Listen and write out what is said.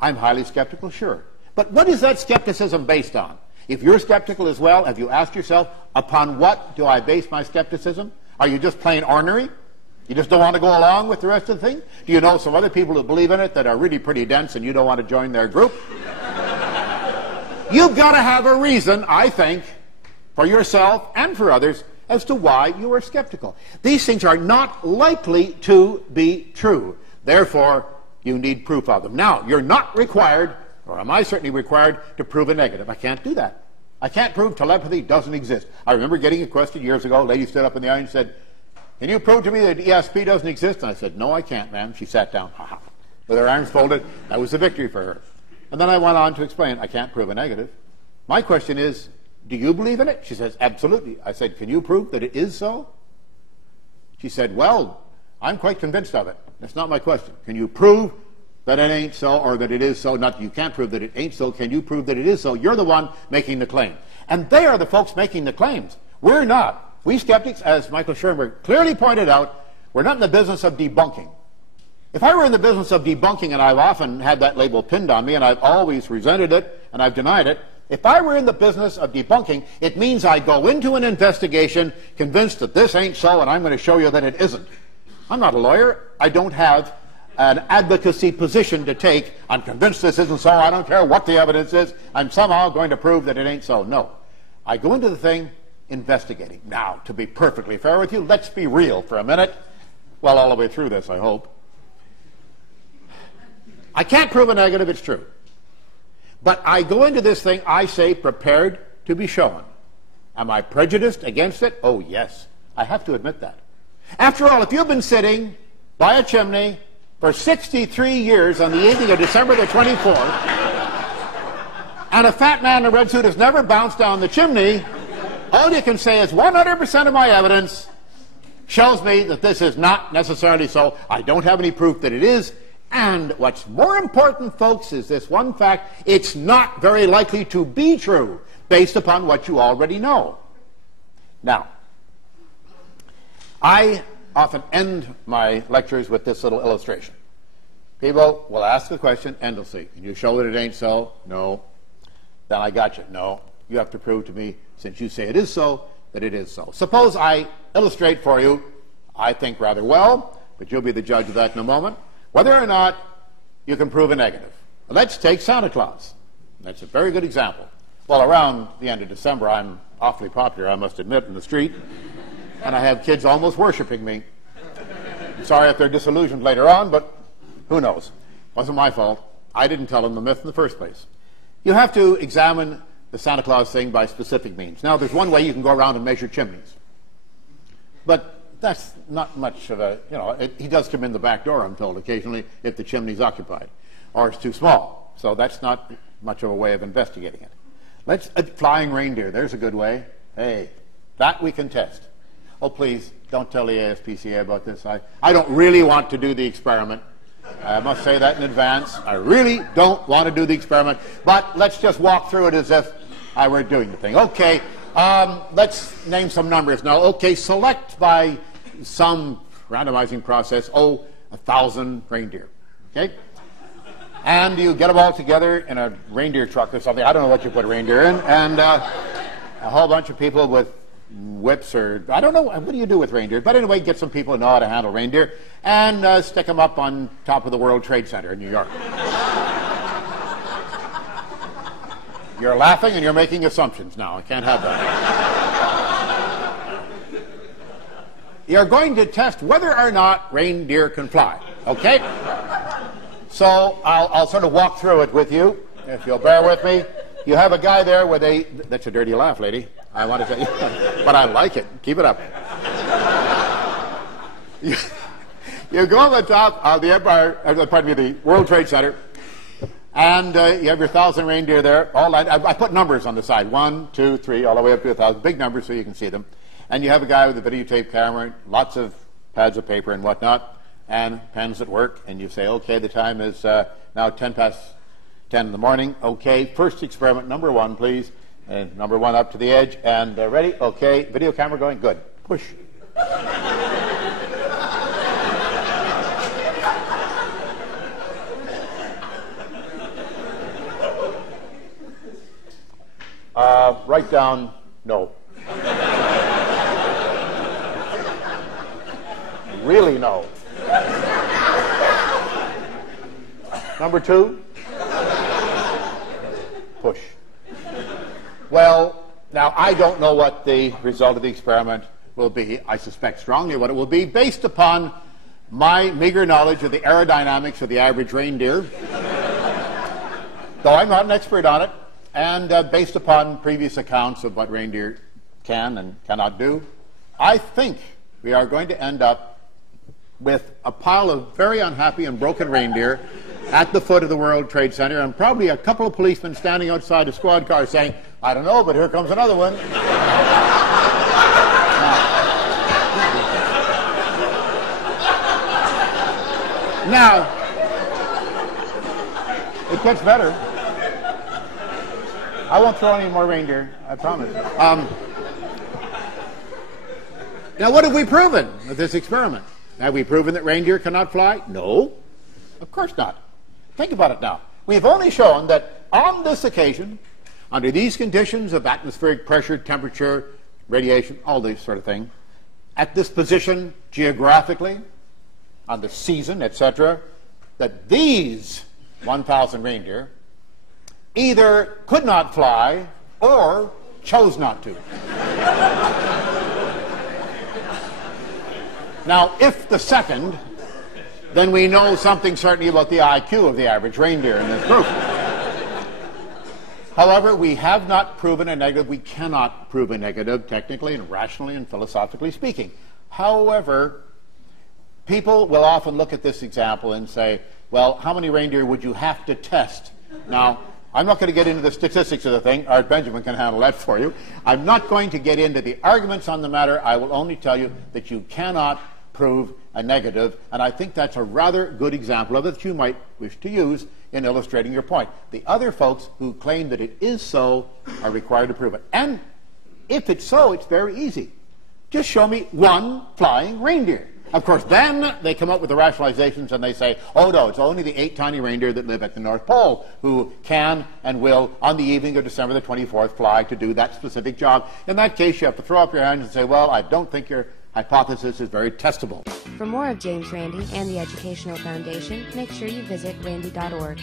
I'm highly skeptical, sure. But what is that skepticism based on? If you're skeptical as well, have you asked yourself, upon what do I base my skepticism? Are you just plain ornery? You just don't want to go along with the rest of the thing? Do you know some other people who believe in it that are really pretty dense and you don't want to join their group? You've got to have a reason, I think, for yourself and for others as to why you are skeptical. These things are not likely to be true. Therefore, you need proof of them. Now, you're not required, or am I certainly required, to prove a negative. I can't do that. I can't prove telepathy doesn't exist. I remember getting a question years ago. A lady stood up in the aisle and said, "Can you prove to me that ESP doesn't exist?" And I said, "No, I can't, ma'am." She sat down, with her arms folded. That was a victory for her. And then I went on to explain, I can't prove a negative. My question is, do you believe in it? She says, absolutely. I said, can you prove that it is so? She said, well, I'm quite convinced of it. That's not my question. Can you prove that it ain't so, or that it is so? Not that you can't prove that it ain't so. Can you prove that it is so? You're the one making the claim. And they are the folks making the claims. We're not. We skeptics, as Michael Schoenberg clearly pointed out, we're not in the business of debunking. If I were in the business of debunking, and I've often had that label pinned on me, and I've always resented it, and I've denied it, if I were in the business of debunking, it means I go into an investigation convinced that this ain't so, and I'm going to show you that it isn't. I'm not a lawyer. I don't have an advocacy position to take. I'm convinced this isn't so. I don't care what the evidence is. I'm somehow going to prove that it ain't so. No. I go into the thing investigating. Now, to be perfectly fair with you, let's be real for a minute. Well, all the way through this, I hope. I can't prove a negative. It's true. But I go into this thing, I say, prepared to be shown. Am I prejudiced against it? Oh, yes. I have to admit that. After all, if you've been sitting by a chimney for 63 years on the evening of December the 24th, and a fat man in a red suit has never bounced down the chimney, all you can say is 100% of my evidence shows me that this is not necessarily so. I don't have any proof that it is. And what's more important, folks, is this one fact: it's not very likely to be true based upon what you already know. Now, I often end my lectures with this little illustration. People will ask the question endlessly. Can you show that it ain't so? No. Then I got you. No. You have to prove to me, since you say it is so, that it is so. Suppose I illustrate for you, I think rather well, but you'll be the judge of that in a moment, whether or not you can prove a negative. Let's take Santa Claus. That's a very good example. Well, around the end of December, I'm awfully popular, I must admit, in the street, and I have kids almost worshiping me. I'm sorry if they're disillusioned later on, but who knows? It wasn't my fault. I didn't tell them the myth in the first place. You have to examine the Santa Claus thing by specific means. Now, there's one way you can go around and measure chimneys. But that's not much of a, he does come in the back door, I'm told, occasionally, if the chimney's occupied, or it's too small. So that's not much of a way of investigating it. Let's, flying reindeer, there's a good way. Hey, that we can test. Oh, please, don't tell the ASPCA about this. I don't really want to do the experiment. I must say that in advance. I really don't want to do the experiment, but let's just walk through it as if I were doing the thing. Okay, let's name some numbers now. Okay, select by some randomizing process, 1,000 reindeer. Okay? And you get them all together in a reindeer truck or something. I don't know what you put a reindeer in. And a whole bunch of people with whips or, I don't know, what do you do with reindeer? But anyway, get some people who know how to handle reindeer and stick them up on top of the World Trade Center in New York. You're laughing and you're making assumptions now. I can't have that. You're going to test whether or not reindeer can fly, okay? So I'll sort of walk through it with you, if you'll bear with me. You have a guy there with a... That's a dirty laugh, lady. I want to tell you. But I like it. Keep it up. You go on the top of the the World Trade Center, and you have your 1,000 reindeer there. I put numbers on the side. 1, 2, 3, all the way up to 1,000. Big numbers so you can see them. And you have a guy with a videotape camera, lots of pads of paper and whatnot, and pens at work. And you say, okay, the time is now 10 past 10 in the morning. Okay, first experiment, number 1, please. And number 1 up to the edge. And ready? Okay, video camera going. Good. Push. write down no. Really no. Number 2, push. Well, now I don't know what the result of the experiment will be. I suspect strongly what it will be based upon my meager knowledge of the aerodynamics of the average reindeer, though I'm not an expert on it, and based upon previous accounts of what reindeer can and cannot do, I think we are going to end up with a pile of very unhappy and broken reindeer at the foot of the World Trade Center, and probably a couple of policemen standing outside a squad car saying, I don't know, but here comes another one. Now, it gets better. I won't throw any more reindeer, I promise. Now, what have we proven with this experiment? Have we proven that reindeer cannot fly? No, of course not. Think about it now. We've only shown that on this occasion, under these conditions of atmospheric pressure, temperature, radiation, all these sort of things, at this position geographically, on the season, etc., that these 1,000 reindeer either could not fly or chose not to. Now, if the second, then we know something certainly about the IQ of the average reindeer in this group. However, we have not proven a negative. We cannot prove a negative, technically and rationally and philosophically speaking. However, people will often look at this example and say, well, how many reindeer would you have to test? Now, I'm not going to get into the statistics of the thing. Art Benjamin can handle that for you. I'm not going to get into the arguments on the matter. I will only tell you that you cannot prove a negative, and I think that's a rather good example of it that you might wish to use in illustrating your point. The other folks who claim that it is so are required to prove it. And if it's so, it's very easy. Just show me one flying reindeer. Of course, then they come up with the rationalizations and they say, oh no, it's only the 8 tiny reindeer that live at the North Pole who can and will, on the evening of December the 24th, fly to do that specific job. In that case, you have to throw up your hands and say, well, I don't think your hypothesis is very testable. For more of James Randi and the Educational Foundation, make sure you visit randi.org.